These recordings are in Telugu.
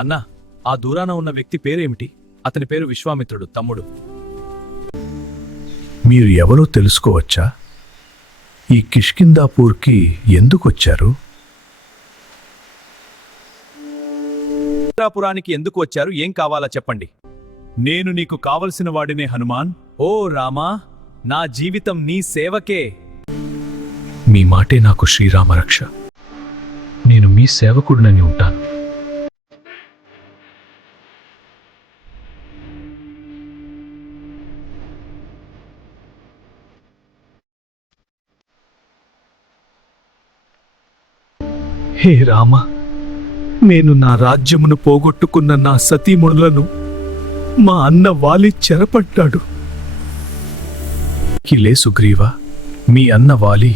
అన్నా, ఆ దూరాన ఉన్న వ్యక్తి పేరేమిటి? అతని పేరు విశ్వామిత్రుడు, తమ్ముడు. మీరు ఎవరో తెలుసుకోవచ్చా? ఈ కిష్కిందాపూర్కి ఎందుకొచ్చారు? పురానికి ఎందుకు వచ్చారు? ఏం కావాలా చెప్పండి. నేను నీకు కావలసిన వాడినే హనుమాన్. ఓ రామా, నా జీవితం నీ సేవకే. మీ మాటే నాకు శ్రీరామరక్ష. నేను మీ సేవకుడినని ఉంటాను. హే రామ, నేను నా రాజ్యమును పోగొట్టుకున్న నా సతీమణులను మా అన్న వాలి చెరపట్టాడు. కిలే సుగ్రీవా, మీ అన్న వాలి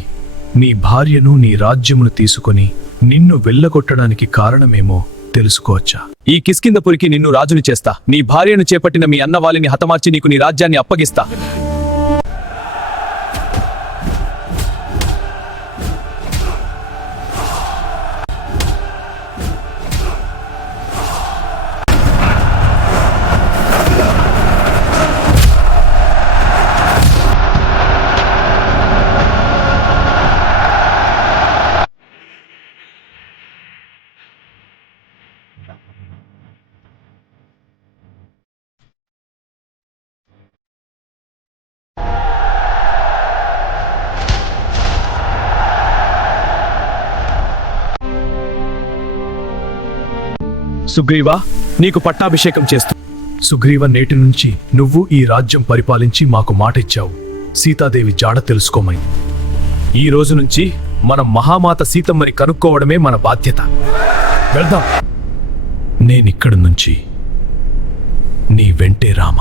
నీ భార్యను నీ రాజ్యమును తీసుకొని నిన్ను వెళ్ళగొట్టడానికి కారణమేమో తెలుసుకోవచ్చా? ఈ కిష్కింధపురికి నిన్ను రాజుని చేస్తా. నీ భార్యను చేపట్టిన మీ అన్న వాలిని హతమార్చి నీకు నీ రాజ్యాన్ని అప్పగిస్తా. సుగ్రీవా, నీకు పట్టాభిషేకం చేస్తూ. సుగ్రీవ, నేటి నుంచి నువ్వు ఈ రాజ్యం పరిపాలించి మాకు మాట ఇచ్చావు, సీతాదేవి జాడ తెలుసుకోమని. ఈ రోజు నుంచి మనం మహామాత సీతమ్మని కనుక్కోవడమే మన బాధ్యత. వెళ్దాం. నేనిక్కడి నుంచి నీ వెంటే రామ.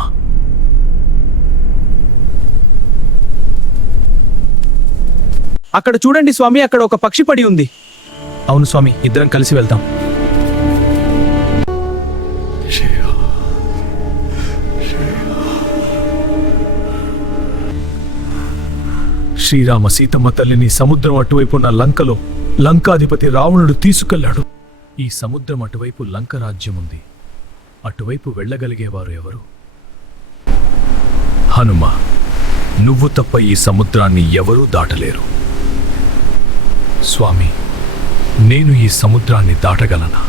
అక్కడ చూడండి స్వామి, అక్కడ ఒక పక్షి పడి ఉంది. అవును స్వామి, ఇద్దరం కలిసి వెళ్తాం. శ్రీరామ సీతమ్మ తల్లిని సముద్రం అటువైపు ఉన్న లంకలో లంకాధిపతి రావణుడు తీసుకెళ్లాడు. ఈ సముద్రం అటువైపు లంక రాజ్యం ఉంది. అటువైపు వెళ్ళగలిగేవారు ఎవరు? హనుమ, నువ్వు తప్ప ఈ సముద్రాన్ని ఎవరూ దాటలేరు. స్వామి, నేను ఈ సముద్రాన్ని దాటగలనా?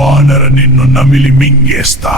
వానర నిన్ను నమిలి మింగేస్తా.